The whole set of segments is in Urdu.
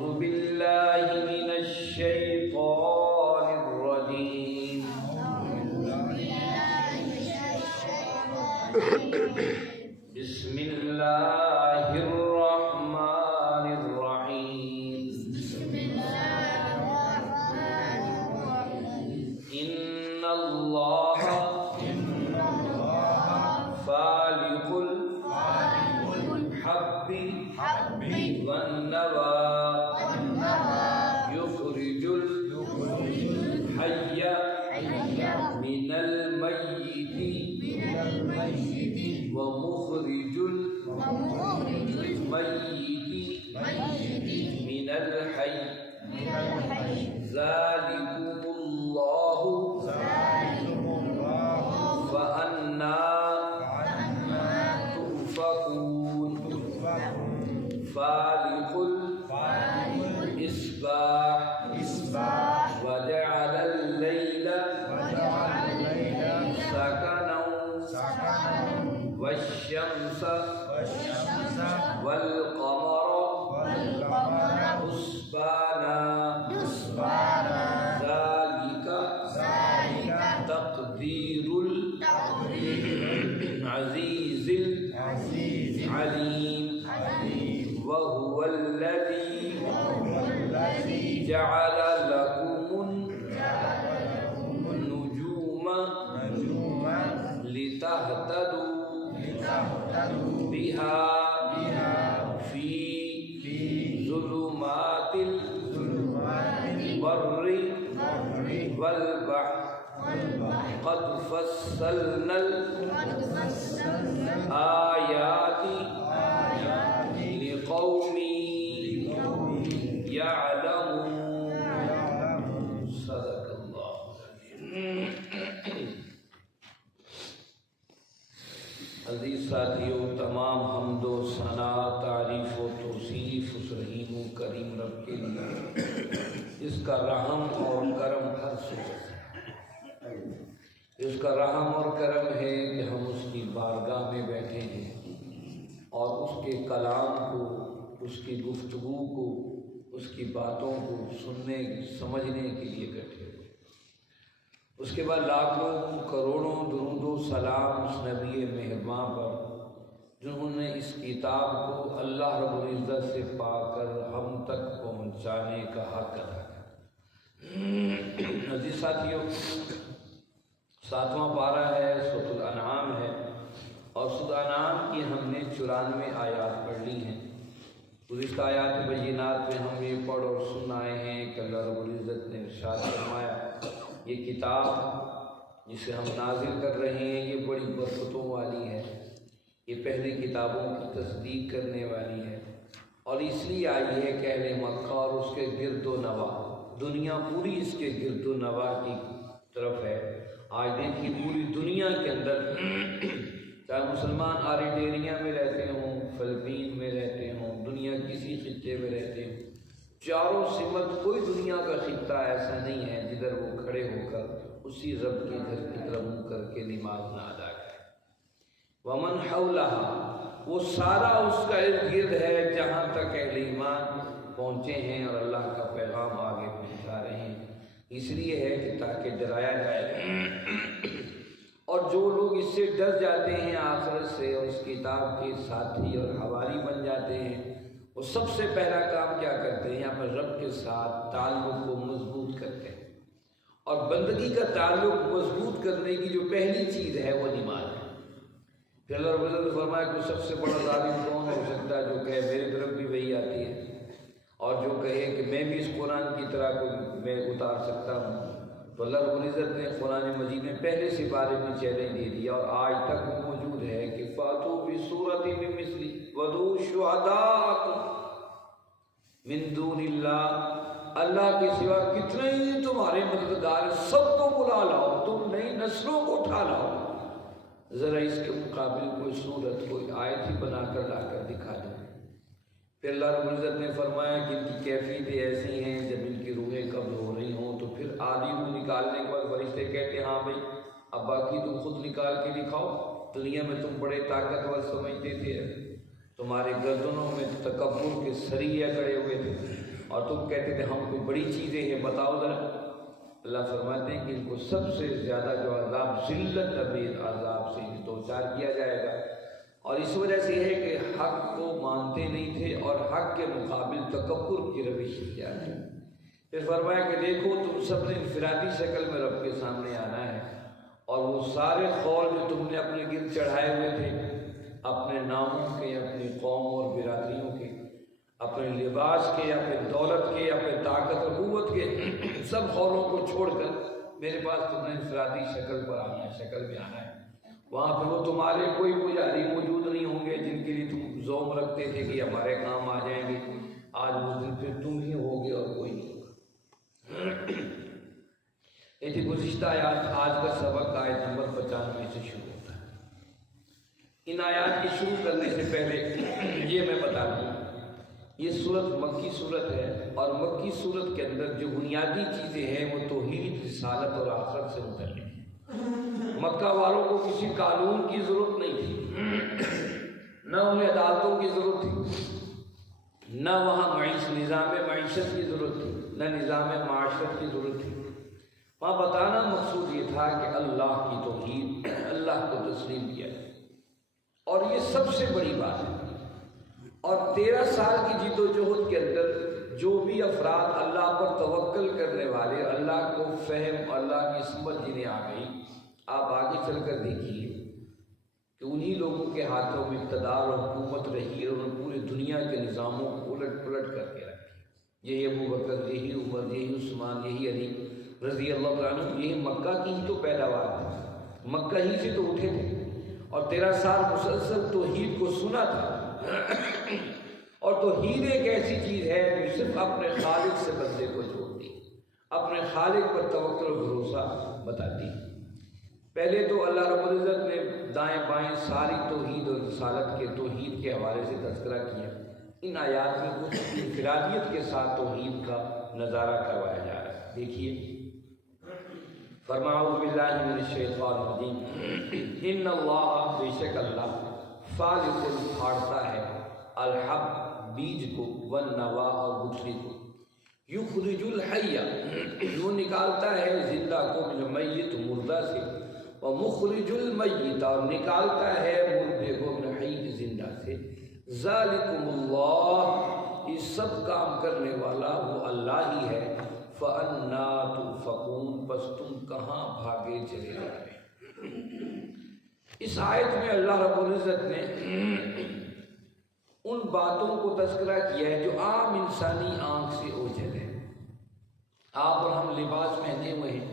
أعوذ بالله من الشيطان الرجيم. بسم الله الرحمن الرحيم. إن الله فالق الحب والنوى يخرج الحي من الميت ومخرج الميت من الحي ذلكم الله فأنا تؤفكون. فالق الإصباح وجعل الليل سكنا والشمس والقمر حسبانا ذلك تقدير العزيز العليم. وهو الذي جعل لكم النجوم لتهتدوا بها في ظلمات البر والبحر قد فصلنا الآيات لقوم يعلمون. صدق اللہ. عزیز ساتھیوں، تمام حمد و ثنا، تعریف و توصیف اس رحیم و کریم رب کے لیے اس کا رحم اور کرم ہر صورت ہے. اس کا رحم اور کرم ہے کہ ہم اس کی بارگاہ میں بیٹھے ہیں اور اس کے کلام کو، اس کی گفتگو کو، اس کی باتوں کو سننے سمجھنے کے لیے بیٹھے ہوئے. اس کے بعد لاکھوں کروڑوں درود و سلام اس نبی مہرباں پر جنہوں نے اس کتاب کو اللہ رب العزت سے پا کر ہم تک پہنچانے کا حق ادا کیا. عزیز ساتھیوں، 7واں پارہ ہے، سورۃ الانعام ہے، اور سورۃ الانعام کی ہم نے 94 آیات پڑھ لی ہیں. گزشتہ آیات بینات میں ہم یہ پڑھ اور سن آئے ہیں کہ اللہ رب العزت نے ارشاد فرمایا یہ کتاب جسے ہم نازل کر رہے ہیں یہ بڑی برکتوں والی ہے، یہ پہلی کتابوں کی تصدیق کرنے والی ہے، اور اس لیے آئی ہے کہ اہل مکہ اور اس کے گرد و نواح، دنیا پوری اس کے گرد و نواح کی طرف ہے. آج دیکھیے پوری دنیا کے اندر چاہے مسلمان آریٹیریا میں رہتے ہوں، فلپین میں رہتے ہوں، دنیا کسی خطے میں رہتے ہوں، چاروں سمت کوئی دنیا کا خطہ ایسا نہیں ہے جدھر وہ کھڑے ہو کر اسی رب کے گھر کی طرف منہ کر کے نماز نہ ادا کرے. ومن حولہا، وہ سارا اس کا ارد گرد ہے جہاں تک اہل ایمان پہنچے ہیں اور اللہ کا پیغام آگے پہنچا رہے ہیں. اس لیے ہے کہ تاکہ ڈرایا جائے، اور جو لوگ اس سے ڈر جاتے ہیں آخرت سے اور اس کتاب کے ساتھی اور حوالی بن جاتے ہیں، وہ سب سے پہلا کام کیا کرتے ہیں؟ یہاں پر رب کے ساتھ تعلق کو مضبوط کرتے ہیں. اور بندگی کا تعلق مضبوط کرنے کی جو پہلی چیز ہے وہ نماز ہے. پھر اللہ رب العزت نے فرمایا کہ سب سے بڑا ظالم کون ہو سکتا ہے؟ جو کہے میری طرف بھی وہی آتی ہے، اور جو کہے کہ میں بھی اس قرآن کی طرح کو میں اتار سکتا ہوں. تو اللہ رب العزت نے قرآن مجید میں پہلے سپارے میں چیلنج دے دیا، اور آج تک وہ موجود ہے کہ فاتو بسورۃ من مثلی ودعوا شہداءکم من دون اللہ، اللہ کے سوا کتنے ہی تمہارے مددگار، سب کو بلا لاؤ، تم نئی نسلوں کو اٹھا لاؤ، ذرا اس کے مقابل کوئی صورت، کوئی آیت ہی بنا کر لا کر دکھا دو. پھر اللہ رب العزت نے فرمایا کہ ان کی کیفیتیں ایسی ہیں جب ان کی روحیں قبض ہو رہی ہوں تو پھر آدھی روح نکالنے کے بعد فرشتے کہتے ہیں ہاں بھائی اب باقی تم خود نکال کے دکھاؤ. دنیا میں تم بڑے طاقتور سمجھتے تھے، تمہارے گردنوں میں تکبر کے سریے کھڑے ہوئے تھے، اور اور تم کہتے تھے ہم کوئی بڑی چیزیں ہیں بتاؤ ذرا. اللہ فرماتے ہیں کہ ان کو سب سے زیادہ جو عذاب ذلت نبیل عذاب سے دو چار کیا جائے گا. اور اس وجہ سے ہے کہ حق کو مانتے نہیں تھے اور حق کے مقابل تکبر کی روش اختیار کی. پھر فرمایا کہ دیکھو تم سب نے انفرادی شکل میں رب کے سامنے آنا ہے اور وہ سارے خول جو تم نے اپنے گرد چڑھائے ہوئے تھے اپنے ناموں کے, اپنی قوم اور برادریوں کے, اپنے لباس کے, اپنے دولت کے, اپنے طاقت اور قوت کے, سب خولوں کو چھوڑ کر میرے پاس تم نے انفرادی شکل پر آنا ہے, شکل میں آنا ہے. وہاں پہ وہ تمہارے کوئی پجاری موجود نہیں ہوں گے جن کے لیے تم زوم رکھتے تھے کہ ہمارے کام آ جائیں گے. آج اس دن پھر تم ہی ہوگے اور کوئی نہیں ہوگا. یہ تھی گزشتہ آیات. آج کا سبق آیت نمبر 95 سے شروع ہوتا ہے. ان آیات کی شروع کرنے سے پہلے یہ میں بتا دوں یہ صورت مکی صورت ہے اور مکی صورت کے اندر جو بنیادی چیزیں ہیں وہ توحید, رسالت اور آخرت سے متعلق ہیں. مکہ والوں کو کسی قانون کی ضرورت نہیں تھی, نہ انہیں عدالتوں کی ضرورت تھی, نہ وہاں نظام معیشت کی ضرورت تھی, نہ نظام معاشرت کی ضرورت تھی. وہاں بتانا مقصود یہ تھا کہ اللہ کی توحید, اللہ کو تسلیم کیا جائے. اور یہ سب سے بڑی بات ہے. اور 13 سال کی جد و جہد کے اندر جو بھی افراد اللہ پر توکل کرنے والے, اللہ کو فہم, اللہ کی سمجھ جنہیں آ گئی, آپ آگے چل کر دیکھیے کہ انہی لوگوں کے ہاتھوں میں اقتدار اور حکومت رہی اور انہوں نے پوری دنیا کے نظاموں کو الٹ پلٹ کر کے رکھی. یہی ابو بکر, یہی عمر, یہی عثمان, یہی علی رضی اللہ عنہ, یہی مکہ کی ہی تو پیداوار تھی, مکہ ہی سے تو اٹھے تھے اور 13 سال مسلسل توحید کو سنا تھا. اور توحید ایک ایسی چیز ہے جو صرف اپنے خالق سے بندے کو جوڑتی, اپنے خالق پر توکل و بھروسہ بتاتی. پہلے تو اللہ رب العزت نے دائیں بائیں ساری توحید اور رسالت کے توحید کے حوالے سے تذکرہ کیا. ان آیات میں کچھ انفرادیت کے ساتھ توحید کا نظارہ کروایا جا رہا ہے. دیکھیے فرمایا اعوذ باللہ من الشیطان الرجیم ان اللہ, بے شک اللہ, فالق پھاڑتا ہے, الحب بیج کو, والنوا اور گٹھلی کو, یخرج الحی وہ نکالتا ہے زندہ کو, من المیت مردہ سے, ومخرج المیت اور نکالتا ہے مردے کو, من الحی زندہ سے. ذالکم اللہ, یہ سب کام کرنے والا وہ اللہ ہی ہے. فَأَنَّا تُؤْفَكُونَ, بس تم کہاں بھاگے چلے جا رہے ہیں. اس آیت میں اللہ رب العزت نے ان باتوں کو تذکرہ کیا ہے جو عام انسانی آنکھ سے اوجھل ہے. آپ اور ہم لباس پہنے ہوئے ہیں,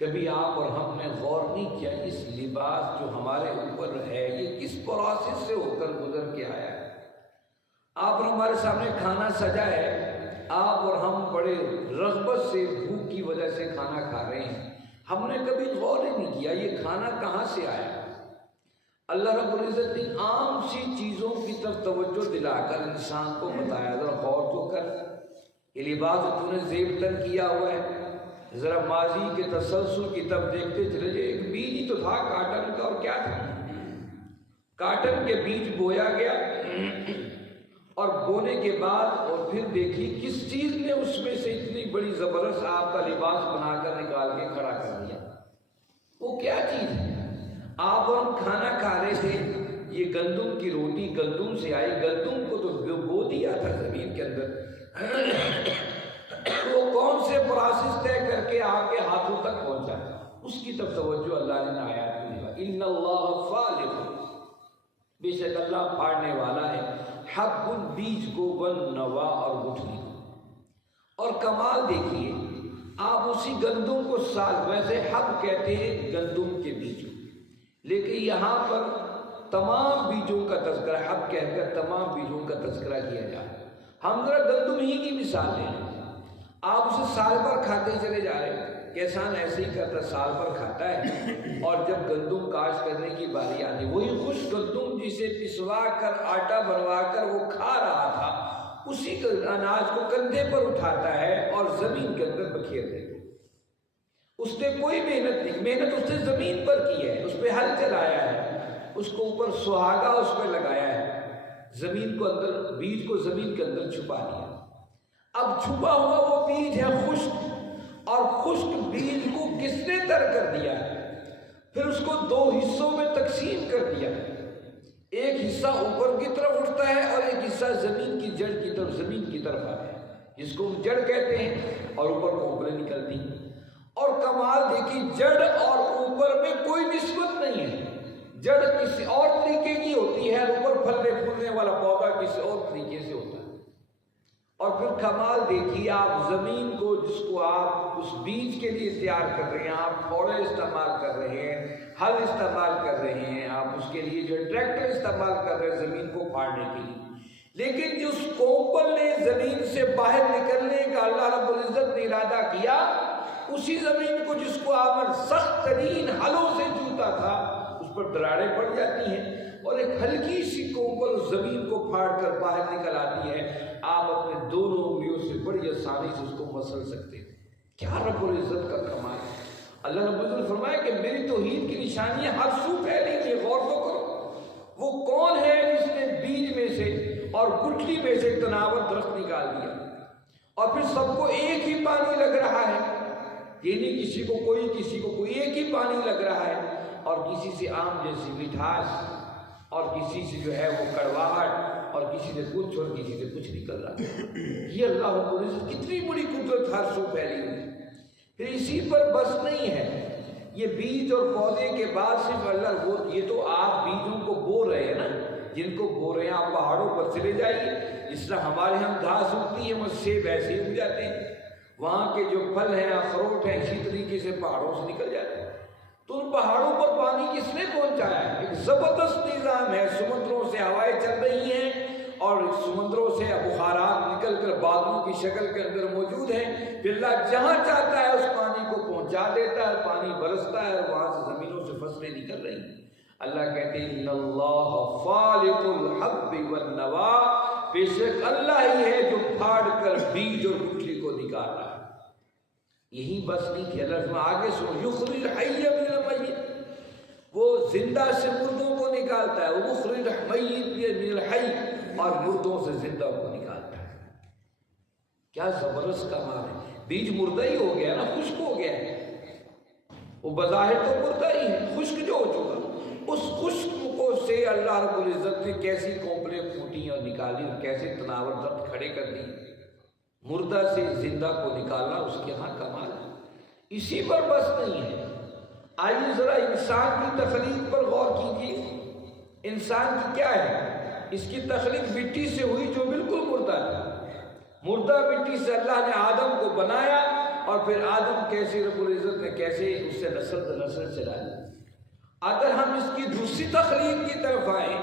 کبھی آپ اور ہم نے غور نہیں کیا اس لباس جو ہمارے اوپر ہے یہ کس پروسیس سے ہو کر گزر کے آیا ہے. آپ اور ہمارے سامنے کھانا سجا ہے, آپ اور ہم بڑے رغبت سے بھوک کی وجہ سے کھانا کھا رہے ہیں, ہم نے کبھی غور ہی نہیں کیا یہ کھانا کہاں سے آیا. اللہ رب العزت نے عام سی چیزوں کی طرف توجہ دلا کر انسان کو بتایا, ذرا غور تو کر, یہ لباس تو نے زیب تن کیا ہوا ہے, ذرا ماضی کے تسلسل کی طرف دیکھتے چلے جائے. ایک بیج ہی تو تھا کاٹن کا, اور کیا تھا, کاٹن کے بیج بویا گیا اور بونے کے بعد اور پھر دیکھی کس چیز نے اس میں سے اتنی بڑی زبردست آپ کا لباس بنا کر نکال کے کھڑا کر دیا. وہ کیا چیز ہے؟ آپ اور ہم کھانا کھا رہے تھے, یہ گندم کی روٹی گندم سے آئی, گندم کو تو بو دیا تھا زمین کے اندر, وہ کون سے پروسیس طے کر کے آپ کے ہاتھوں تک پہنچا, اس کی طرف توجہ اللہ نے آیات میں دیا. ان اللہ فالق, بے شک اللہ پھاڑنے والا ہے, حب بیج کو, والنوا اور گٹھلی کو. اور کمال دیکھیے, آپ اسی گندم کو سال, ویسے حب کہتے ہیں گندم کے بیج کو, لیکن یہاں پر تمام بیجوں کا تذکرہ, حب کہہ کر تمام بیجوں کا تذکرہ کیا جائے. ہم ذرا گندم ہی کی مثال لیں, آپ اسے سال پر کھاتے چلے جا رہے ہیں, کسان ایسے ہی کرتا, سال پر کھاتا ہے, اور جب گندم کاشت کرنے کی باری آتی, وہی خوش گندم جسے پسوا کر آٹا بنوا کر وہ کھا رہا تھا, اسی اناج کو کندھے پر اٹھاتا ہے اور زمین کے اندر بکھیر دیتا. اس نے کوئی محنت نہیں, محنت اس نے زمین پر کی ہے, اس پہ ہل چلایا ہے, اس کو اوپر سہاگا اس پہ لگایا ہے, زمین کو اندر, بیج کو زمین کے اندر چھپا دیا. اب اب چھپا ہوا وہ بیج ہے خشک، اور خشک بیج کو کس نے تر کر دیا ہے؟ پھر اس کو دو حصوں میں تقسیم کر دیا، ایک حصہ اوپر کی طرف اٹھتا ہے اور ایک حصہ زمین کی جڑ کی طرف، زمین کی طرف آتا ہے، جس کو ہم جڑ کہتے ہیں، اور اوپر کو اوپر نکلتی ہیں۔ اور کمال دیکھی، جڑ اور اوپر میں کوئی نسبت نہیں ہے، جڑ کسی اور طریقے کی ہوتی ہے، اوپر پھلنے پھولنے والا پودا کسی اور طریقے سے ہوتا ہے۔ اور پھر کمال دیکھیے، آپ زمین کو، جس کو آپ اس بیج کے لیے تیار کر رہے ہیں، آپ پھوڑے استعمال کر رہے ہیں، ہل استعمال کر رہے ہیں، آپ اس کے لیے جو ٹریکٹر استعمال کر رہے ہیں زمین کو پھاڑنے کے لیے، لیکن جس کوپل نے زمین سے باہر نکلنے کا اللہ رب العزت نے ارادہ کیا، اسی زمین کو جس کو آپ نے سخت ترین ہلوں سے جوتا تھا، اس پر دراڑیں پڑ جاتی ہیں اور ایک ہلکی سی کوپل اس زمین کو پھاڑ کر باہر نکل آتی ہے، آپ اپنے دونوں انگلیوں سے بڑی آسانی سے اس کو مسل سکتے ہیں۔ کیا رب العزت کا کمال ہے! اللہ رب العزت نے فرمایا کہ میری توحید کی نشانیاں ہر سو پھیلی ہوئی، غور تو کرو، وہ کون ہے جس نے بیج میں سے اور گٹھلی میں سے تناور درخت نکال دیا، اور پھر سب کو ایک ہی پانی لگ رہا ہے، یہ نہیں کسی کو کوئی ایک ہی پانی لگ رہا ہے، اور کسی سے آم جیسی مٹھاس، اور کسی سے جو ہے وہ کڑواہٹ، اور کسی سے کچھ اور کسی سے کچھ نکل رہا ہے۔ یہ اللہ رب العزت کتنی بڑی قدرت ہر سو پھیلی ہوئی ہے۔ پھر اسی پر بس نہیں ہے، یہ بیج اور پودے کے بعد صرف اللہ وہ، یہ تو آپ بیجوں کو بو رہے ہیں نا، جن کو بو رہے ہیں آپ پہاڑوں پر چلے جائیے، جس طرح ہمارے ہم گھاس اگتی ہے وہ سیب ایسے ہی اگ جاتے ہیں، وہاں کے جو پھل ہیں، اخروٹ ہیں، اسی طریقے سے پہاڑوں سے نکل جاتے ہیں۔ تو ان پہاڑوں پر پانی کس نے پہنچایا ہے؟ ایک زبردست نظام ہے، سمندروں سے ہوائیں چل رہی ہیں اور سمندروں سے بخارات نکل کر بادلوں کی شکل کے اندر موجود ہیں، پھر اللہ جہاں چاہتا ہے اس پانی کو پہنچا دیتا ہے، پانی برستا ہے اور وہاں سے زمینوں سے فصلیں نکل رہی ہیں۔ اللہ کہتے ہیں ان اللہ فالق الحب والنوا، بے شک اللہ ہی ہے جو پھاڑ کر بیج اور گٹھلی کو نکال رہا ہے۔ یہی بس نہیں کہ اللہ فرمایا آگے سو یخرج الحی من المیت، وہ زندہ سے مردوں کو نکالتا ہے، وہ یخرج المیت من الحی، اور مردوں سے زندہ کو نکالتا ہے۔ کیا زبردست کمال ہے! بیج مردہ ہی ہو گیا نا، خشک ہو گیا ہے، وہ بظاہر تو مردہ ہی ہے، خشک جو ہو چکا، اس خشک کو سے اللہ رب العزت نے کیسی کوپلیں پھوٹی اور نکالی، اور کیسے تناور درخت کھڑے کر دی، مردہ سے زندہ کو نکالنا اس کے ہاں کمال ہے۔ اسی پر بس نہیں ہے، آئیے ذرا انسان کی تخلیق پر غور کیجیے۔ انسان کی کیا ہے؟ اس کی تخلیق مٹی سے ہوئی جو بالکل مردہ تھی، مردہ مٹی سے اللہ نے آدم کو بنایا، اور پھر آدم کیسے رب العزت نے کیسے اس سے نسل چلائی۔ اگر ہم اس کی دوسری تخلیق کی طرف آئیں،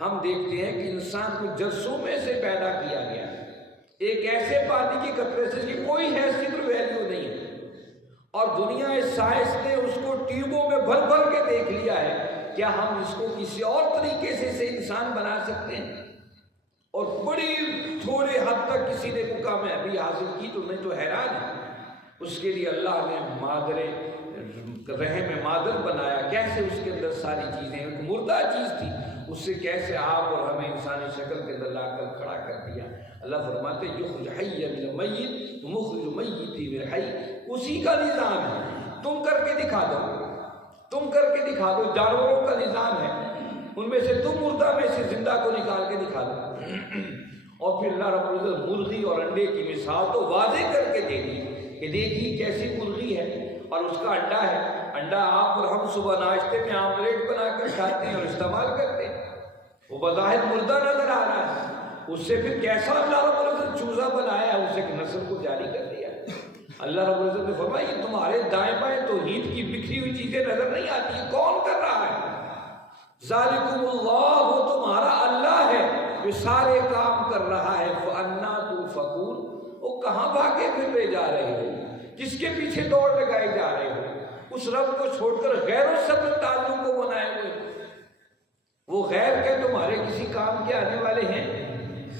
ہم دیکھتے ہیں کہ انسان کو جرثومے سے پیدا کیا گیا، ایک ایسے پانی کے قطرے سے جس کی کوئی حیثیت اور ویلیو نہیں ہے، اور دنیا سائنس نے اس کو ٹیوبوں میں بھر بھر کے دیکھ لیا ہے، کیا ہم اس کو کسی اور طریقے سے انسان بنا سکتے ہیں؟ اور بڑی تھوڑے حد تک کسی نے کو کامیابی حاصل کی تو میں تو حیران ہے۔ اس کے لیے اللہ نے رحم مادر بنایا، کیسے اس کے اندر ساری چیزیں، ایک مردہ چیز تھی، اس سے کیسے آپ اور ہمیں انسانی شکل کے اندر لا کر کھڑا کر دیا۔ اللہ فرماتے یخرج الحی من المیت ومخرج المیت من الحی، اسی کا نظام ہے، تم کر کے دکھا دو، جانوروں کا نظام ہے، ان میں سے تم مردہ میں سے زندہ کو نکال کے دکھا دو۔ اور پھر اللہ رب العزت مرغی اور انڈے کی مثال تو واضح کر کے دے دی کہ دیکھیے کیسی مرغی ہے اور اس کا انڈا ہے، انڈا آپ اور ہم صبح ناشتے میں آملیٹ بنا کر کھاتے ہیں اور استعمال کرتے ہیں، وہ بظاہر مردہ نظر آ رہا ہے، اس سے پھر کیسا اللہ رب العزت چوزا بنایا ہے، اسے نسل کو جاری کر دیا۔ اللہ رب العزت نے فرمایا یہ تمہارے دائیں بائیں توحید کی بکھری ہوئی چیزیں نظر نہیں آتی، کون کر رہا ہے؟ ذالکم اللہ، وہ تمہارا اللہ ہے جو سارے کام کر رہا ہے۔ فَأَنَّا تُؤْفَكُونَ، وہ کہاں بھاگے پھرے جا رہے ہو، کس کے پیچھے دوڑ لگائے جا رہے ہو؟ اس رب کو چھوڑ کر غیروں سے اپنے تعلق کو بنائے ہوئے، وہ غیر کے تمہارے کسی کام کے آنے والے ہیں؟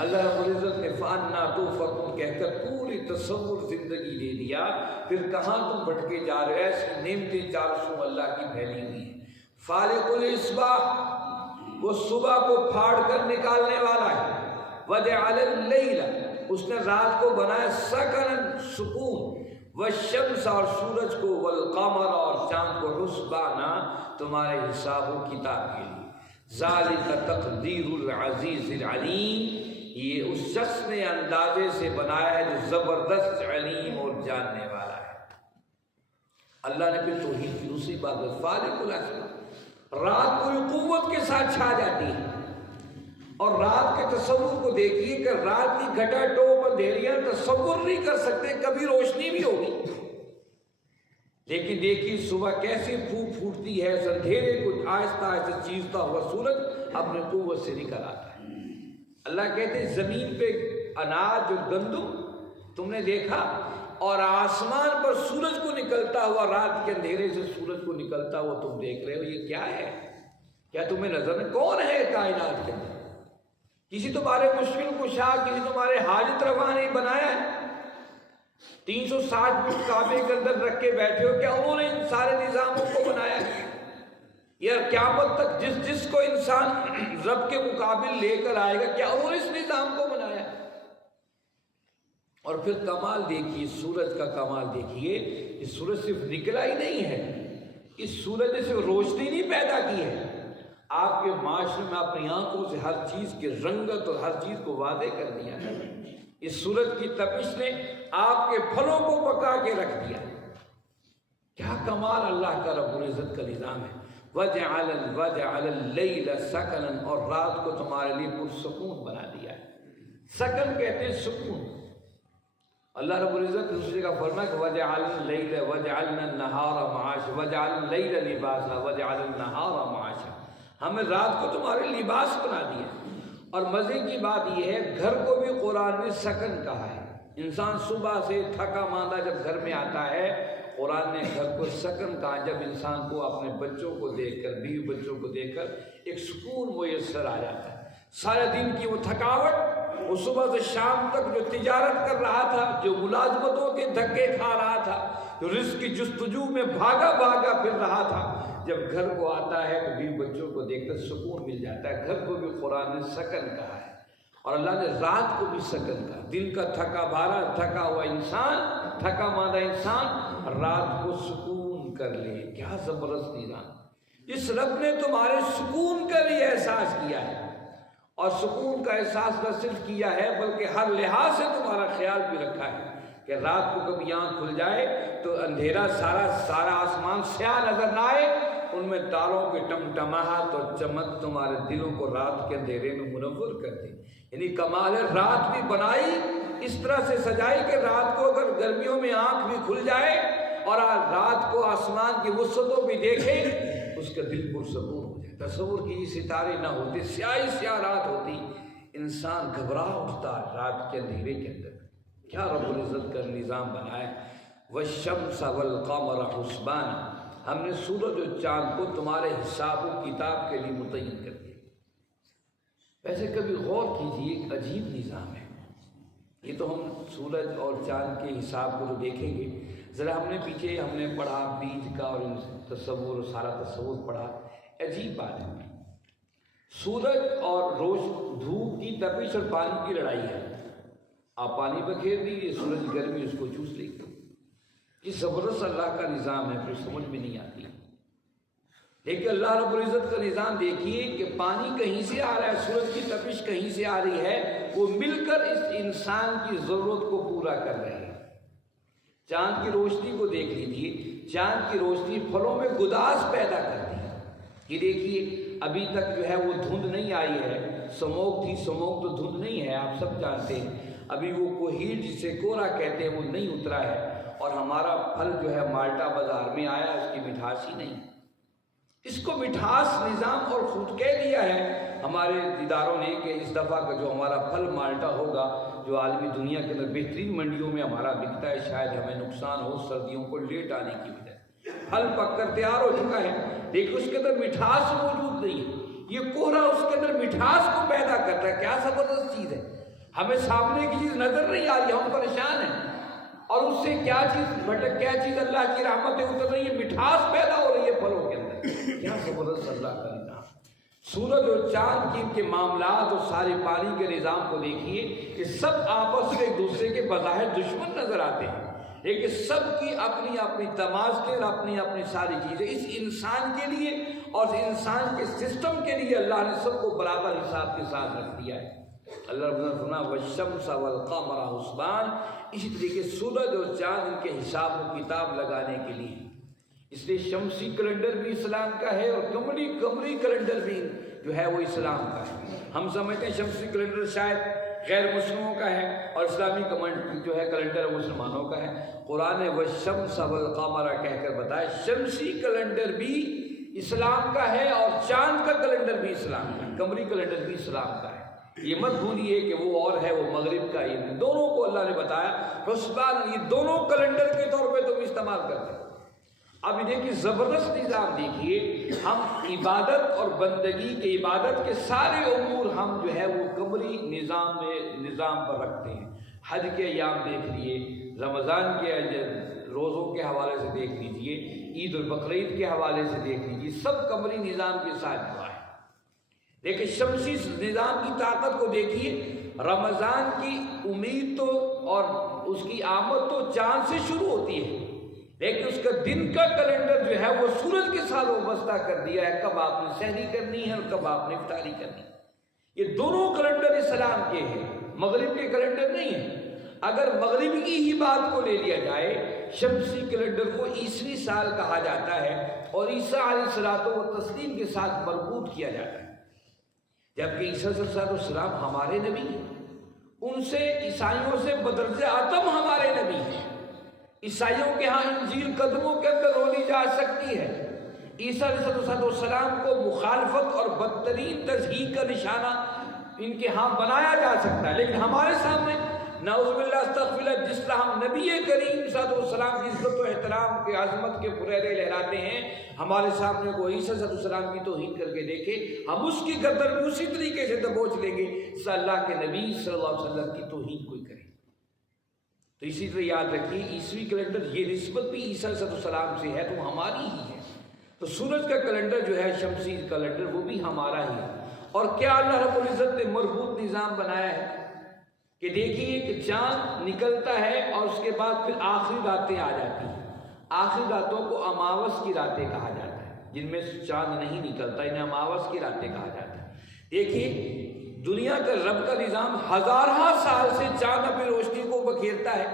اللہ رب العزت نے فَأَنَّا تُؤْفَكُونَ کہہ کر پوری تصور زندگی دے دیا، پھر کہاں تم بھٹکے جا رہے ہیں؟ ایسی نعمتیں چاروں اللہ کی پھیلی ہوئی ہیں۔ فالق الاصباح، وہ صبح کو پھاڑ کر نکالنے والا ہے، وجعل اللیل، اس نے رات کو بنایا سکنن سکون، والشمس اور سورج کو، والقمر اور چاند کو، حسبانا تمہارے حساب و کتاب کے لیے، ذالک تقدیر العزیز العلیم، یہ اس شخص نے اندازے سے بنایا ہے جو زبردست علیم اور جاننے والا ہے۔ اللہ نے پھر توحید کی دوسری بات ہے، فالق الاسباب، رات پوری قوت کے ساتھ چھا جاتی ہے، اور رات کے تصور کو دیکھیے کہ رات کی گھٹا ٹوپ اندھیریاں تصور نہیں کر سکتے، کبھی روشنی بھی ہوگی، لیکن دیکھیے صبح کیسے پھوٹ پھوٹتی ہے، اس اندھیرے کو آہستہ آہستہ چیرتا ہوا سورج اپنے قوت سے نکل آتا ہے۔ اللہ کہتے ہیں زمین پہ اناج اور گندم تم نے دیکھا، اور آسمان پر سورج کو نکلتا ہوا، رات کے اندھیرے سے سورج کو نکلتا ہوا تم دیکھ رہے ہو، یہ کیا ہے؟ کیا تمہیں نظر نہیں؟ کون ہے کائنات کے اندر؟ کسی تمہارے مشکل کشا، کسی تمہارے حاجت روا نہیں بنایا ہے؟ 360 فٹ کعبے کے اندر رکھ کے بیٹھے ہو، کیا انہوں نے ان سارے نظاموں کو بنایا ہے؟ یا قیامت تک جس کو انسان رب کے مقابل لے کر آئے گا، کیا انہوں نے اس نظام کو بنایا ہے؟ اور پھر کمال دیکھیے، سورج کا کمال دیکھیے، یہ سورج صرف نکلا ہی نہیں ہے، اس سورج نے صرف روشنی نہیں پیدا کی ہے، آپ کے معاشرے میں اپنی آنکھوں سے ہر چیز کی رنگت اور ہر چیز کو واضح کر دیا ہے۔ اس سورج کی تپش نے آپ کے پھلوں کو پکا کے رکھ دیا۔ کیا کمال اللہ کا رب العزت کا نظام ہے۔ وَجَعَلَ اللَّيْلَ سَكَنًا، اور رات کو تمہارے لیے پرسکون بنا دیا ہے۔ سکن کہتے ہیں سکون۔ اللہ رب العزت دوسرے کا فرمایا کہ وَجَعَلْنَا اللَّيْلَ وَجَعَلْنَا النَّهَارَ مَعَاشًا وَجَعَلْنَا اللَّيْلَ لِبَاسًا وَجَعَلْنَا النَّهَارَ مَعَاشًا، ہمیں رات کو تمہارے لباس بنا دیا۔ اور مزے کی بات یہ ہے، گھر کو بھی قرآن نے سکن کہا ہے۔ انسان صبح سے تھکا ماندہ جب گھر میں آتا ہے، قرآن نے گھر کو سکن کہا، جب انسان کو اپنے بچوں کو دیکھ کر، بیوی بچوں کو دیکھ کر ایک سکون میسر آ جاتا ہے۔ سارے دن کی وہ تھکاوٹ، وہ صبح سے شام تک جو تجارت کر رہا تھا، جو ملازمتوں کے دھکے کھا رہا تھا، جو رزق کی جستجو میں بھاگا بھاگا پھر رہا تھا، جب گھر کو آتا ہے تو بیوی بچوں کو دیکھ کر سکون مل جاتا ہے۔ گھر کو بھی قرآن نے سکن کہا ہے، اور اللہ نے رات کو بھی سکن کہا۔ دل کا تھکا بھارا، تھکا ہوا انسان، تھکا ماندہ انسان رات کو سکون کر لے۔ کیا زبردست نظام! اس رب نے تمہارے سکون کا بھی احساس کیا ہے، اور سکون کا احساس نہ صرف کیا ہے بلکہ ہر لحاظ سے تمہارا خیال بھی رکھا ہے کہ رات کو کبھی آنکھ کھل جائے تو اندھیرا سارا آسمان سیاہ نظر نہ آئے، ان میں تاروں کی ٹمٹماہٹ اور چمک تمہارے دلوں کو رات کے اندھیرے میں منور کر دے۔ یعنی کمال ہے، رات بھی بنائی اس طرح سے سجائی کہ رات کو اگر گرمیوں میں آنکھ بھی کھل جائے اور رات کو آسمان کی وسعتوں بھی دیکھے، اس کا دل پرسکون ہو جائے۔ تصور کیجیے ستارے نہ ہوتے، سیاہی سیاہ رات ہوتی، انسان گھبرا اٹھتا رات کے اندھیرے کے اندر۔ کیا رب العزت کا نظام بنایا۔ والشمس والقمر حسبانا، ہم نے سورج اور چاند کو تمہارے حساب و کتاب کے لیے متعین کر دیا۔ ویسے کبھی غور کیجیے، ایک عجیب نظام ہے یہ۔ تو ہم سورج اور چاند کے حساب کو تو دیکھیں گے، ذرا ہم نے پیچھے پڑھا بیج کا اور تصور، سارا تصور پڑھا۔ عجیب بات ہے، سورج اور دھوپ کی تپش اور پانی کی لڑائی ہے۔ آپ پانی بکھیر دیجیے، سورج گرمی اس کو چوس لے گی۔ یہ زبردست اللہ کا نظام ہے، پھر سمجھ میں نہیں آتی۔ لیکن اللہ رب العزت کا نظام دیکھیے کہ پانی کہیں سے آ رہا ہے، سورج کی تپش کہیں سے آ رہی ہے، وہ مل کر اس انسان کی ضرورت کو پورا کر رہے ہیں۔ چاند کی روشنی کو دیکھ لیجیے، چاند کی روشنی پھلوں میں گداز پیدا کرتی ہے۔ یہ دیکھیے ابھی تک جو ہے وہ دھند نہیں آئی ہے، سموگ تھی، سموگ تو دھند نہیں ہے، آپ سب جانتے ہیں۔ ابھی وہ کوہیٹ جسے کوہرا کہتے ہیں وہ نہیں اترا ہے، اور ہمارا پھل جو ہے مالٹا بازار میں آیا، اس کی مٹھاس ہی نہیں۔ اس کو مٹھاس نظام اور خود کہہ دیا ہے ہمارے اداروں نے کہ اس دفعہ کا جو ہمارا پھل مالٹا ہوگا، جو عالمی دنیا کے اندر بہترین منڈیوں میں ہمارا بکتا ہے، شاید ہمیں نقصان ہو سردیوں کو لیٹ آنے کی وجہ سے۔ پھل پک کر تیار ہو چکا ہے لیکن اس کے اندر مٹھاس موجود نہیں ہے۔ یہ کوہرا اس کے اندر مٹھاس کو پیدا کرتا ہے۔ کیا زبردست چیز ہے! ہمیں سامنے کی چیز نظر نہیں آ رہی، ہم پریشان ہیں، اور اس سے کیا چیز اللہ کی رحمتیں اتر رہی ہے، مٹھاس پیدا ہو رہی ہے پھلوں کے اندر۔ کیا زبردست اللہ کا نظام! سورج اور چاند کی ان کے معاملات اور سارے پانی کے نظام کو دیکھیے کہ سب آپس میں ایک دوسرے کے بظاہر دشمن نظر آتے ہیں، لیکن سب کی اپنی اپنی تماشے اور اپنی اپنی ساری چیزیں اس انسان کے لیے اور اس انسان کے سسٹم کے لیے اللہ نے سب کو برابر حساب کے ساتھ رکھ دیا ہے۔ اللہ رب نے فرمایا والشمس والقمر حسبان، اسی طریقے سورج اور چاند ان کے حساب و کتاب لگانے کے لیے، اس لیے شمسی کیلنڈر بھی اسلام کا ہے اور قمری کیلنڈر بھی جو ہے وہ اسلام کا ہے۔ ہم سمجھتے ہیں شمسی کیلنڈر شاید غیر مسلموں کا ہے اور اسلامی جو ہے کیلنڈر مسلمانوں کا ہے۔ قرآن نے والشمس والقمر کہہ کر بتایا شمسی کیلنڈر بھی اسلام کا ہے اور چاند کا کیلنڈر بھی اسلام کا ہے، قمری کیلنڈر بھی اسلام کا ہے۔ یہ مت بھولیے کہ وہ اور ہے، وہ مغرب کا، یہ دونوں کو اللہ نے بتایا حسبان، یہ دونوں کیلنڈر کے طور پہ تم استعمال کرتے ہیں۔ اب دیکھیے زبردست نظام دیکھیے، ہم عبادت اور بندگی کے عبادت کے سارے امور ہم جو ہے وہ قمری نظام پر رکھتے ہیں۔ حج کے ایام دیکھ لیے، رمضان کے روزوں کے حوالے سے دیکھ لیجئے، عید البقرعید کے حوالے سے دیکھ لیجئے، سب قمری نظام کے ساتھ ہوا ہے۔ لیکن شمسی نظام کی طاقت کو دیکھیے، رمضان کی امید تو اور اس کی آمد تو چاند سے شروع ہوتی ہے، لیکن اس کا دن کا کیلنڈر جو ہے وہ سورج کے ساتھ وابستہ کر دیا ہے، کب آپ نے سحری کرنی ہے اور کب آپ نے افطاری کرنی ہے۔ یہ دونوں کیلنڈر اسلام کے ہیں، مغرب کے کیلنڈر نہیں ہیں۔ اگر مغرب کی ہی بات کو لے لیا جائے، شمسی کیلنڈر کو عیسوی سال کہا جاتا ہے اور عیسیٰ علیہ الصلوۃ والتسلیم کے ساتھ مربوط کیا جاتا ہے، جبکہ عیسیٰ علیہ السلام ہمارے نبی ہیں، ان سے عیسائیوں سے بدرجہ اعظم ہمارے نبی ہیں۔ عیسائیوں کے ہاں انجیل قدموں کے اندر رونی جا سکتی ہے، عیسیٰ علیہ السلام کو مخالفت اور بدترین تضحیق کا نشانہ ان کے ہاں بنایا جا سکتا ہے، لیکن ہمارے سامنے نعوذ باللہ استغفر اللہ، جس طرح ہم نبی کریم صلی اللہ علیہ وسلم کی عزت و احترام کے عظمت کے پھریرے لہراتے ہیں، ہمارے سامنے کوئی عیسیٰ صلی اللہ علیہ وسلم کی توہین کر کے دیکھے، ہم اس کی گردن بھی اسی طریقے سے دبوچ لیں گے جس اللہ کے نبی صلی اللہ علیہ وسلم کی توہین کوئی کرے۔ تو اسی طرح یاد رکھیے عیسوی کیلنڈر یہ نسبت بھی عیسیٰ صلی اللہ علیہ وسلم سے ہے تو ہماری ہی ہے، تو سورج کا کیلنڈر جو ہے شمسی کیلنڈر وہ بھی ہمارا ہی ہے۔ اور کیا اللہ رب العزت نے مربوط نظام بنایا ہے کہ دیکھیے کہ چاند نکلتا ہے اور اس کے بعد پھر آخری راتیں آ جاتی ہیں، آخری راتوں کو اماوس کی راتیں کہا جاتا ہے، جن میں چاند نہیں نکلتا انہیں اماوس کی راتیں کہا جاتا ہے۔ دیکھیے دنیا کا رب کا نظام ہزارہ سال سے چاند اپنی روشنی کو بکھیرتا ہے،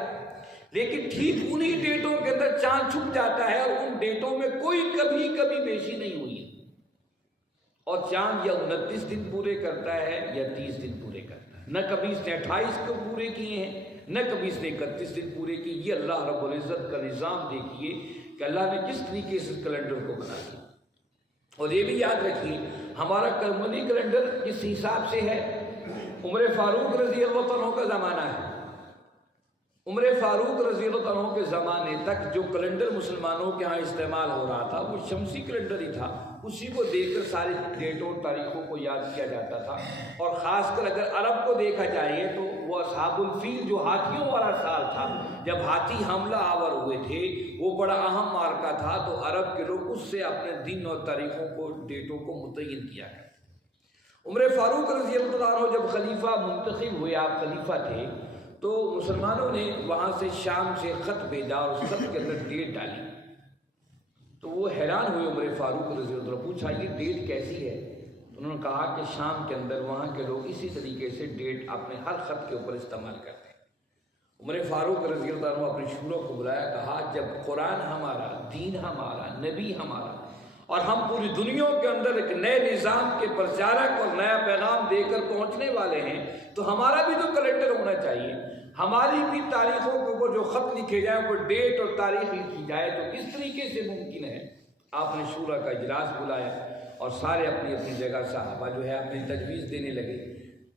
لیکن ٹھیک انہی ڈیٹوں کے اندر چاند چھپ جاتا ہے اور ان ڈیٹوں میں کوئی کبھی بیشی نہیں ہوئی ہے، اور چاند یا 29 دن پورے کرتا ہے یا 30 دن پورے کرتا ہے، نہ کبھی اس نے 28 کو پورے کیے ہیں نہ کبھی اس نے 31 دن پورے کیے۔ یہ اللہ رب العزت کا نظام دیکھیے کہ اللہ نے کس طریقے سے اس کیلنڈر کو بنا دیا۔ اور یہ بھی یاد رکھیے ہمارا قمری کیلنڈر کس حساب سے ہے، عمر فاروق رضی اللہ عنہ کا زمانہ ہے۔ عمر فاروق رضی اللہ عنہ کے زمانے تک جو کیلنڈر مسلمانوں کے ہاں استعمال ہو رہا تھا وہ شمسی کیلنڈر ہی تھا، اسی کو دیکھ کر ساری ڈیٹوں اور تاریخوں کو یاد کیا جاتا تھا۔ اور خاص کر اگر عرب کو دیکھا جائے تو وہ اصحاب الفیل جو ہاتھیوں والا سال تھا، جب ہاتھی حملہ آور ہوئے تھے، وہ بڑا اہم معرکہ تھا، تو عرب کے لوگ اس سے اپنے دن اور تاریخوں کو ڈیٹوں کو متعین کیا گیا۔ عمر فاروق رضی اللہ عنہ جب خلیفہ منتخب ہوئے، آپ خلیفہ تھے، تو مسلمانوں نے وہاں سے شام سے خط بھیجا اور اس خط کے اندر ڈیٹ ڈالی، تو وہ حیران ہوئے عمر فاروق رضی اللہ عنہ، پوچھا یہ ڈیٹ کیسی ہے؟ تو انہوں نے کہا کہ شام کے اندر وہاں کے لوگ اسی طریقے سے ڈیٹ اپنے ہر خط کے اوپر استعمال کرتے ہیں۔ عمر فاروق رضی اللہ عنہ اپنے شوروں کو بلایا، کہا جب قرآن ہمارا، دین ہمارا، نبی ہمارا اور ہم پوری دنیا کے اندر ایک نئے نظام کے پرچارک اور نیا پیغام دے کر پہنچنے والے ہیں، تو ہمارا بھی تو کیلنڈر ہونا چاہیے، ہماری بھی تاریخوں کے اوپر جو خط لکھے جائیں وہ ڈیٹ اور تاریخ لکھی جائے، تو کس طریقے سے ممکن ہے؟ آپ نے شورا کا اجلاس بلایا اور سارے اپنی اپنی جگہ صحابہ جو ہے اپنی تجویز دینے لگے،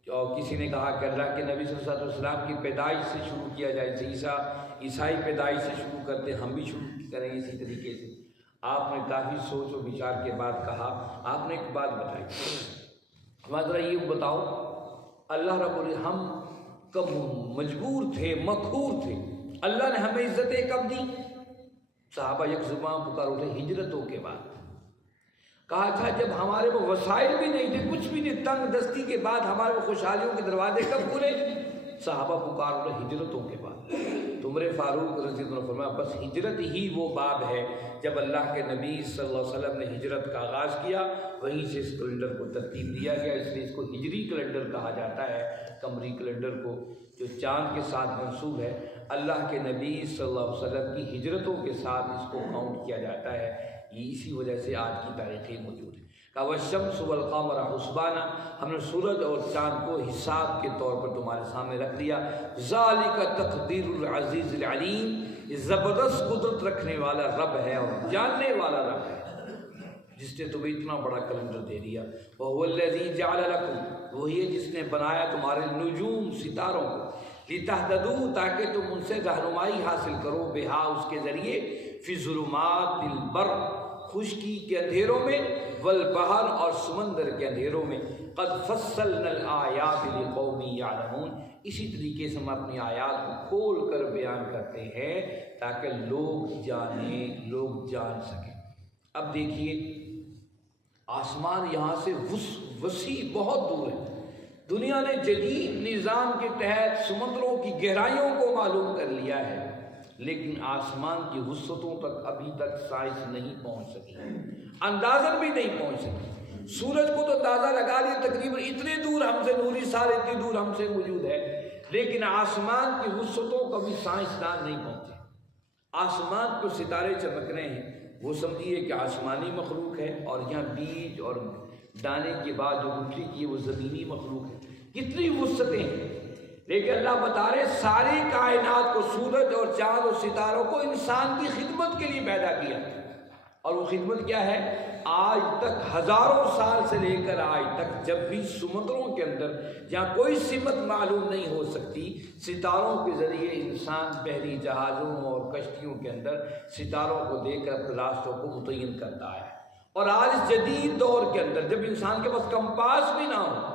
اور کسی نے کہا کہ اللہ کے نبی صلی اللہ علیہ وسلم کی پیدائش سے شروع کیا جائے، جیسے عیسائی پیدائش سے شروع کرتے ہم بھی شروع کریں اسی طریقے سے۔ آپ نے کافی سوچ و بچار کے بعد کہا، آپ نے ایک بات بتائی، ذرا یہ بتاؤ اللہ رب العزت ہم کب مجبور تھے، مقہور تھے، اللہ نے ہمیں عزتیں کب دی؟ صحابہ یک زبان پکار اٹھے ہجرتوں کے بعد۔ کہا تھا جب ہمارے وہ وسائل بھی نہیں تھے، کچھ بھی نہیں، تنگ دستی کے بعد ہمارے وہ خوشحالیوں کے دروازے کب کھلے؟ صحابہ پکار رہے ہجرتوں کے بعد۔ عمر فاروق رضی اللہ عنہ فرمایا بس ہجرت ہی وہ باب ہے جب اللہ کے نبی صلی اللہ علیہ وسلم نے ہجرت کا آغاز کیا، وہیں سے اس کیلنڈر کو ترتیب دیا گیا، اس لیے اس کو ہجری کیلنڈر کہا جاتا ہے، قمری کیلنڈر کو جو چاند کے ساتھ منسوب ہے۔ اللہ کے نبی صلی اللہ علیہ وسلم کی ہجرتوں کے ساتھ اس کو کاؤنٹ کیا جاتا ہے، یہ اسی وجہ سے آج کی تاریخیں موجود ہیں۔ والشمس والقمر حسبانا، ہم نے سورج اور چاند کو حساب کے طور پر تمہارے سامنے رکھ دیا۔ ذالک تقدیر العزیز العلیم، یہ زبردست قدرت رکھنے والا رب ہے اور جاننے والا رب ہے جس نے تمہیں اتنا بڑا کیلنڈر دے دیا۔ وَهُوَ الَّذِي جَعَلَ لَكُمْ، وہی ہے جس نے بنایا تمہارے نجوم ستاروں کو، لِتَهْتَدُوا تاکہ تم ان سے رہنمائی حاصل کرو، بہا اس کے ذریعے، فی ظلمات البر خشکی کے اندھیروں میں، والبحر اور سمندر کے اندھیروں میں، قد فصلنا الآیات لقوم یعلمون، اسی طریقے سے ہم اپنی آیات کو کھول کر بیان کرتے ہیں تاکہ لوگ جانیں، لوگ جان سکیں۔ اب دیکھیے آسمان یہاں سے وسیع بہت دور ہے، دنیا نے جدید نظام کے تحت سمندروں کی گہرائیوں کو معلوم کر لیا ہے، لیکن آسمان کی وسعتوں تک ابھی تک سائنس نہیں پہنچ سکی، اندازہ بھی نہیں پہنچ سکی۔ سورج کو تو اندازہ لگا لیا تقریباً اتنے دور ہم سے، نوری سال اتنی دور ہم سے موجود ہے، لیکن آسمان کی وسعتوں کو بھی سائنسدان نہیں پہنچے۔ آسمان کو ستارے چمک رہے ہیں، وہ سمجھیے کہ آسمانی مخلوق ہے، اور یہاں بیج اور دانے کے بعد جو مٹی کی ہے وہ زمینی مخلوق ہے، کتنی وسعتیں ہیں۔ لیکن اللہ بتا رہے ساری کائنات کو، سورج اور چاند اور ستاروں کو انسان کی خدمت کے لیے پیدا کیا، اور وہ خدمت کیا ہے؟ آج تک ہزاروں سال سے لے کر آج تک جب بھی سمندروں کے اندر جہاں کوئی سمت معلوم نہیں ہو سکتی، ستاروں کے ذریعے انسان بحری جہازوں اور کشتیوں کے اندر ستاروں کو دیکھ کر اپنے راستوں کو متعین کرتا ہے۔ اور آج اس جدید دور کے اندر جب انسان کے پاس کمپاس بھی نہ ہو،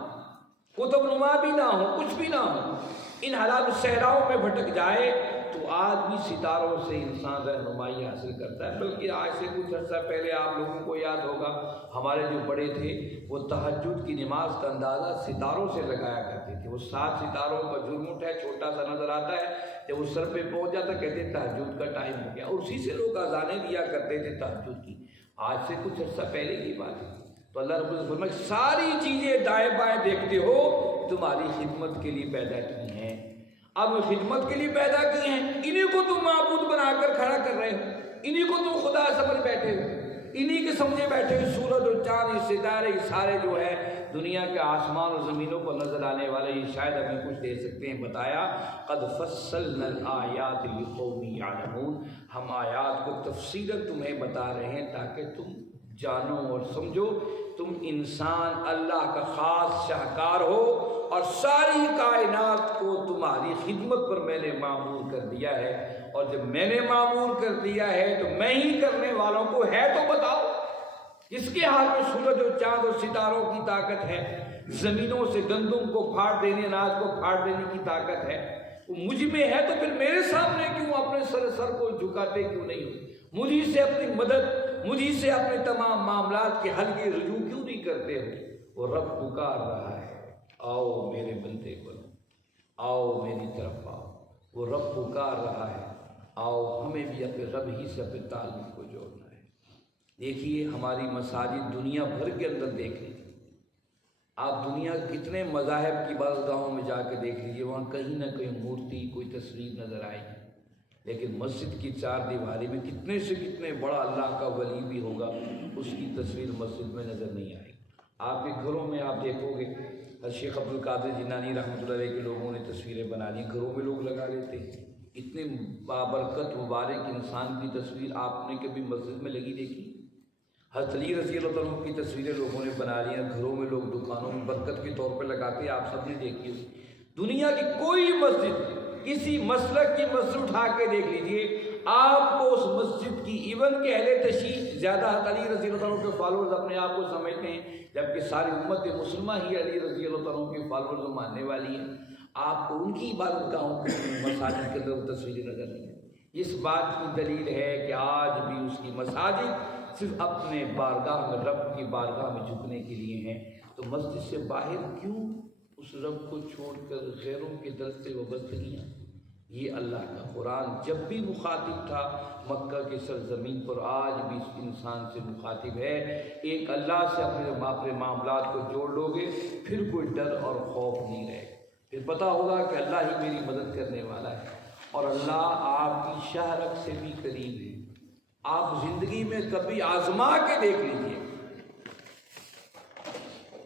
قطب نما بھی نہ ہو، کچھ بھی نہ ہو، ان حالات صحراؤں میں بھٹک جائے، تو آج بھی ستاروں سے انسان رہنمائی حاصل کرتا ہے۔ بلکہ آج سے کچھ عرصہ پہلے آپ لوگوں کو یاد ہوگا ہمارے جو بڑے تھے وہ تہجد کی نماز کا اندازہ ستاروں سے لگایا کرتے تھے۔ وہ 7 ستاروں کا جھرمٹ ہے، چھوٹا سا نظر آتا ہے، جب وہ سر پہ پہنچ جاتا کہتے تہجد کا ٹائم ہو گیا، اور اسی سے لوگ اذانیں دیا کرتے تھے تہجد کی۔ آج سے کچھ عرصہ پہلے کی بات ہے۔ تو اللہ رب العزت فرمائے ساری چیزیں دائیں بائیں دیکھتے ہو، تمہاری خدمت کے لیے پیدا کی ہیں۔ اب خدمت کے لیے پیدا کی ہیں، انہی کو تم معبود بنا کر کھڑا کر رہے ہو، انہی کو تم خدا سمجھ بیٹھے ہو، انہی کے سمجھے بیٹھے ہو۔ سورج اور چاند، یہ ستارے، سارے جو ہے دنیا کے آسمان اور زمینوں پر نظر آنے والے، یہ شاید ہمیں کچھ دے سکتے ہیں۔ بتایا قد فصلنا الآیات لقوم یعلمون، ہم آیات کو تفصیلاً تمہیں بتا رہے ہیں تاکہ تم جانو اور سمجھو، تم انسان اللہ کا خاص شاہکار ہو، اور ساری کائنات کو تمہاری خدمت پر میں نے معمور کر دیا ہے، اور جب میں نے معمور کر دیا ہے تو میں ہی کرنے والوں کو ہے تو بتاؤ۔ اس کے ہاتھ میں سورج اور چاند اور ستاروں کی طاقت ہے، زمینوں سے گندم کو پھاڑ دینے، اناج کو پھاڑ دینے کی طاقت ہے، وہ مجھ میں ہے، تو پھر میرے سامنے کیوں اپنے سر کو جھکاتے کیوں نہیں ہو؟ مجھے سے اپنی مدد، مجھے سے اپنے تمام معاملات کے حل کی رجوع کیوں نہیں کرتے ہو؟ وہ رب پکار رہا ہے، آؤ میرے بندے بنو، آؤ میری طرف آؤ۔ وہ رب پکار رہا ہے، آؤ ہمیں بھی اپنے رب ہی سے اپنے تعلق کو جوڑنا ہے۔ دیکھیے ہماری مساجد دنیا بھر کے اندر دیکھ لیجیے، آپ دنیا کتنے مذاہب کی عبادتگاہوں میں جا کے دیکھ لیجیے، وہاں کہیں نہ کہیں مورتی، کوئی تصویر نظر آئے گی، لیکن مسجد کی 4 دیواری میں کتنے سے کتنے بڑا اللہ کا ولی بھی ہوگا، اس کی تصویر مسجد میں نظر نہیں آئے گی۔ آپ کے گھروں میں آپ دیکھو گے شیخ عبد القادر جیلانی رحمۃ اللہ علیہ کے لوگوں نے تصویریں بنا لی، گھروں میں لوگ لگا لیتے ہیں۔ اتنے بابرکت مبارک انسان کی تصویر آپ نے کبھی مسجد میں لگی دیکھی؟ حضرت علی رضی اللہ عنہ کی تصویریں لوگوں نے بنا لی ہیں، گھروں میں لوگ دکانوں میں برکت کے طور پہ لگاتے ہیں، آپ سب نے دیکھی ہوگی۔ دنیا کی کوئی مسجد، کسی مسلک کی مسجد اٹھا کے دیکھ لیجئے، آپ کو اس مسجد کی ایون کہ اہل تشیع زیادہ علی رضی اللہ عنہ کے فالورز اپنے آپ کو سمجھتے ہیں، جبکہ ساری امت مسلمہ ہی علی رضی اللہ عنہ کے فالورز ماننے والی ہیں، آپ کو ان کی عبادت گاہوں کے مساجد کے اندر وہ تصویریں نظر نہیں ہیں۔ اس بات کی دلیل ہے کہ آج بھی اس کی مساجد صرف اپنے بارگاہ میں، رب کی بارگاہ میں جھکنے کے لیے ہیں، تو مسجد سے باہر کیوں اس رب کو چھوڑ کر غیروں کے در سے وابستگیاں؟ یہ اللہ کا قرآن جب بھی مخاطب تھا مکہ کی سرزمین پر، آج بھی اس انسان سے مخاطب ہے۔ ایک اللہ سے اپنے معاملات کو جوڑ لو گے، پھر کوئی ڈر اور خوف نہیں رہے گا، پھر پتہ ہوگا کہ اللہ ہی میری مدد کرنے والا ہے، اور اللہ آپ کی شہرت سے بھی قریب ہے۔ آپ زندگی میں کبھی آزما کے دیکھ لیجئے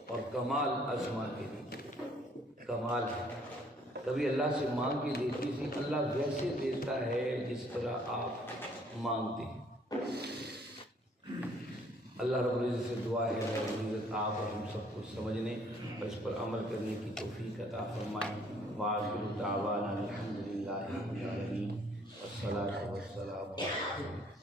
اور کمال آزما کے دیکھیے، کمال ہے۔ کبھی اللہ سے مانگ کے دیکھیے تھی، اللہ ویسے دیتا ہے جس طرح آپ مانگتے ہیں۔ اللہ رب العزت سے دعا ہے رب العزت آپ اور ہم سب کو سمجھنے اور اس پر عمل کرنے کی توفیق عطا فرمائیں۔ وآخر دعوانا الحمدللہ رب العالمین، والصلاۃ والسلام علی